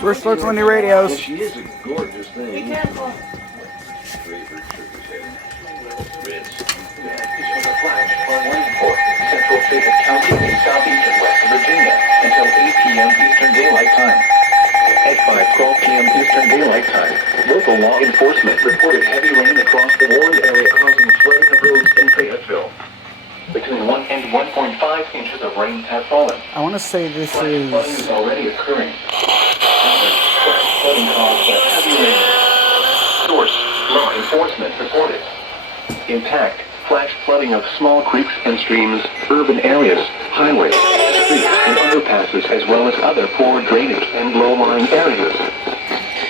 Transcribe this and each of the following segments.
First look on the radios. She is a gorgeous thing. Be careful. Central Fayette County in southeast and west Virginia until 8 p.m. Eastern Daylight Time. At 5:12 p.m. Eastern Daylight Time, local law enforcement reported heavy rain across the Warren area causing flooding of roads in Fayetteville. Between 1 and 1.5 inches of rain have fallen. I want to say this Flooding is is... already occurring. Flooding caused by heavy rain. Source, law enforcement reported. Impact, flash flooding of small creeks and streams, urban areas, highways, streets, and underpasses, as well as other poor drainage and low-lying areas.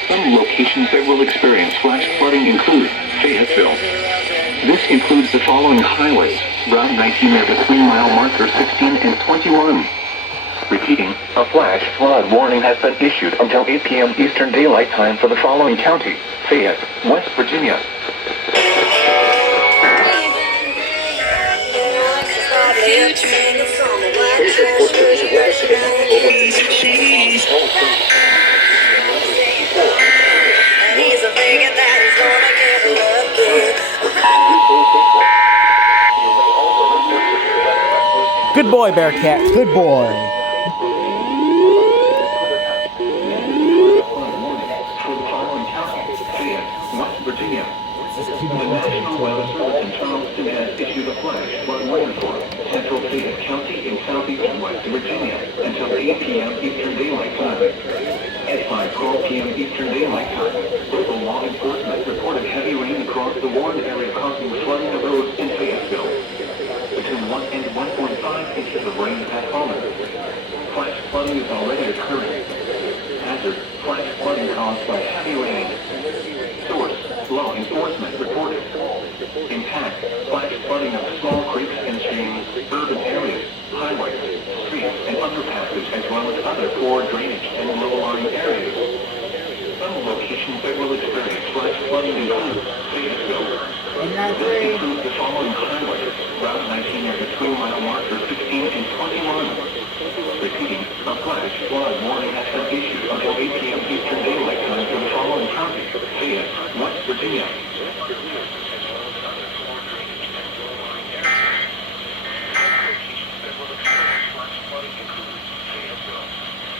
Some locations that will experience flash flooding include Fayetteville. This includes the following highways: Route 19 near the 3-mile marker 16 and 21. Repeating, a flash flood warning has been issued until 8 p.m. Eastern Daylight Time for the following county: Fayette, West Virginia. Good boy, Bearcat. Good boy. West Virginia. The National Weather Service in Charleston has issued a flash flood warning for Central Fayette County in southeast and west Virginia until 8 p.m. Eastern Daylight Time. At 5:12 p.m. Eastern Daylight Time, local law enforcement reported heavy rain across the Warren area causing flooding of roads in Fayetteville. Between 1 and 1.5 inches of rain have fallen. Flash flooding is already occurring. Hazard, flash flooding caused by heavy rain. Source, law enforcement reported. Impact, flash flooding of small creeks and streams, urban areas, highways, streets, and underpasses, as well as other poor drainage and low-lying areas. Some locations that will experience flash flooding include Fayetteville. This includes the following highways: Route 19 near the 3-mile marker 16 and 21. Repeating, a flash flood warning has been issued until 8 p.m. Eastern Daylight Time for the following county: Fayette, West Virginia.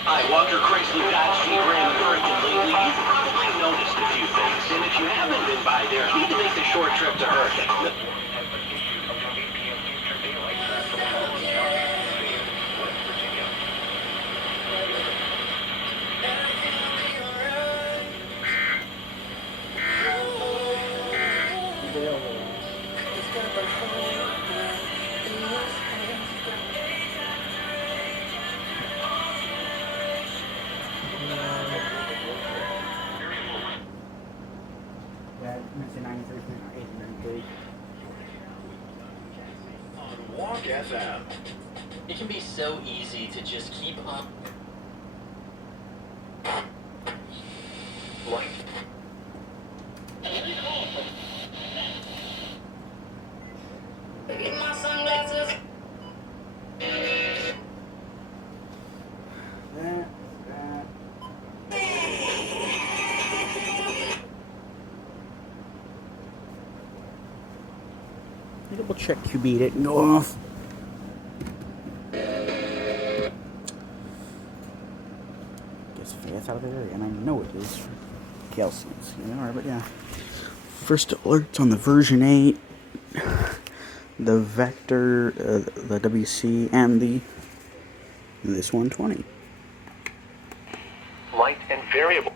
Hi, Walker Chrysler Dodge Jeep Ram Hurricane lately. You've probably noticed a few things, and if you haven't been by there, you need to make the short trip to Hurricane. Walk FM. It can be so easy to just keep up. Life. Get my sunglasses. Double check QB didn't go off. Guess Fayette's out of the area, and I know it is. Kelsey's. Alright, but yeah. First alerts on the version 8, the Vector, the WC, and this 120. Light and variable.